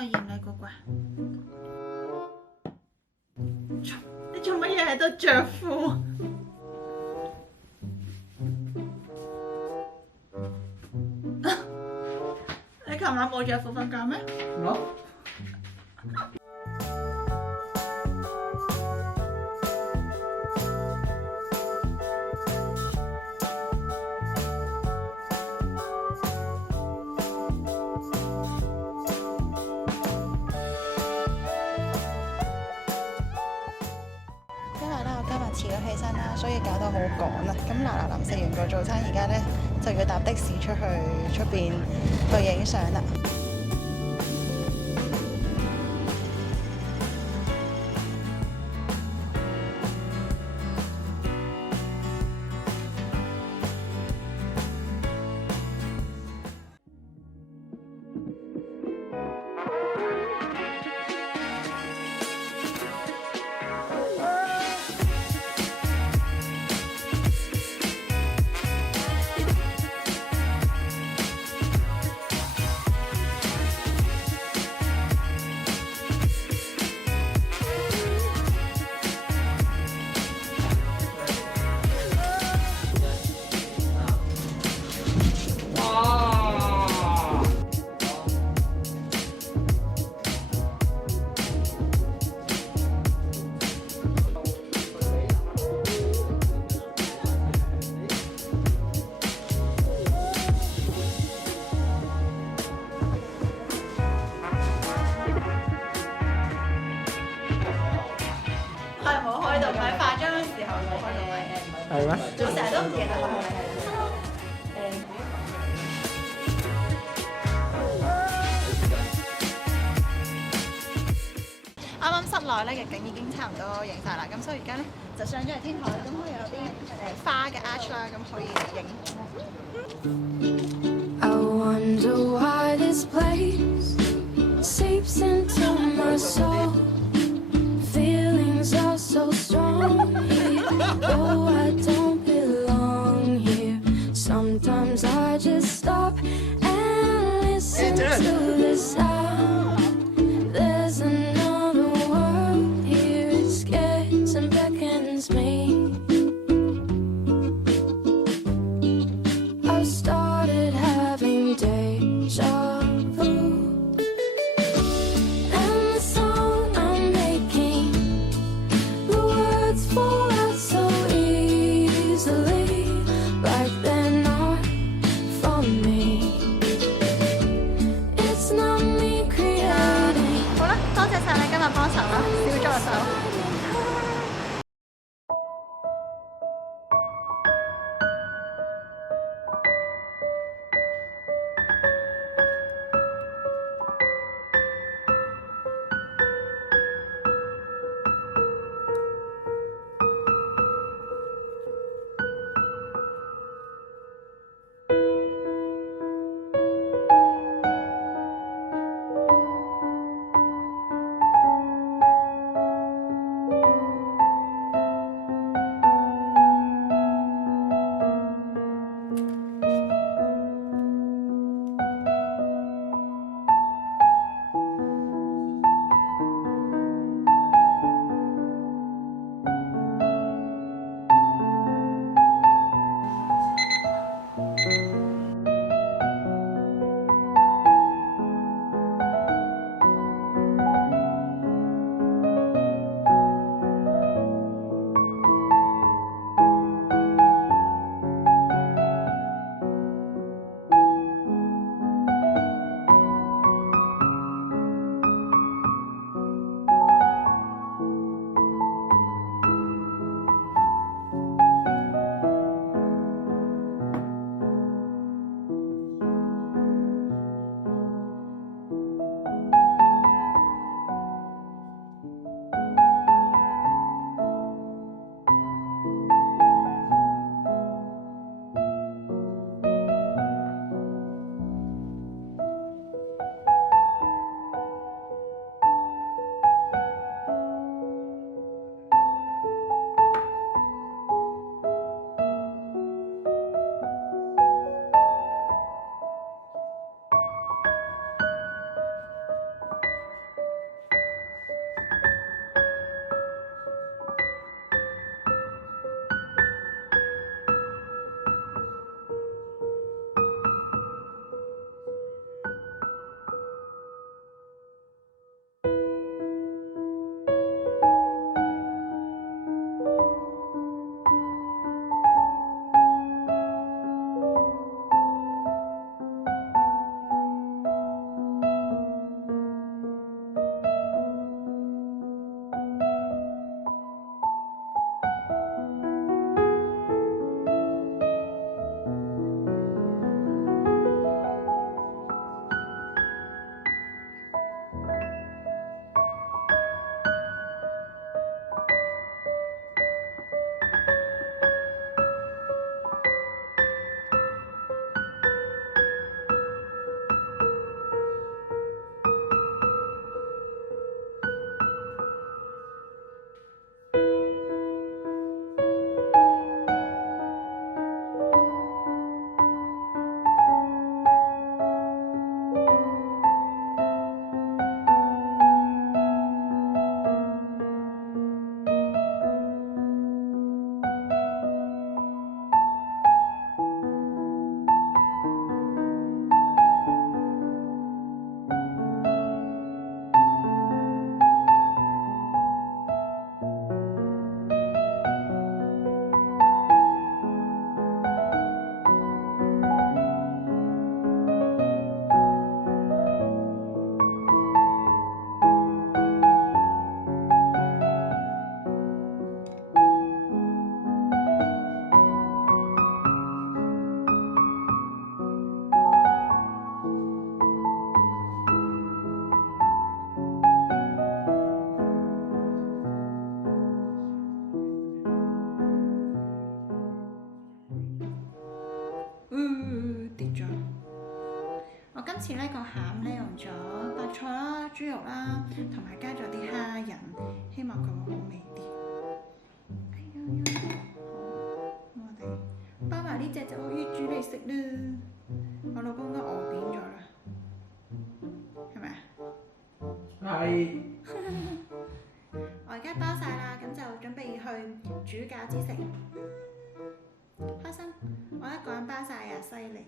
個嫌你嗰個啊？你做乜嘢喺度着褲？你琴晚冇着褲瞓覺咩？No。遲咗起身啦，所以搞到好趕啊！咁嗱食完個早餐，而家咧就要搭的士出去出邊去影相啦。係咩？我成日都唔記得開。啱啱室內咧嘅景已經差唔多影晒啦，咁所以而家咧就上咗嚟天台，咁可以有啲花嘅 arch 啦，咁可以影。I wonder why this place seeps into my soul. Feelings are so strong here. Oh, I don't belong here. Sometimes I just stop and listen to the sound. There's another world here. It scares and beckons me. I've started having deja vu. 個餡咧用咗白菜啦、豬肉啦，同埋加咗啲蝦仁，希望佢會好味啲。哎呀，好，我哋包埋呢隻就可以煮嚟食啦。我老公都餓扁咗啦，係咪啊？係。我而家包晒啦，咁就準備去煮餃子食。開心，我一個人包晒啊，犀利！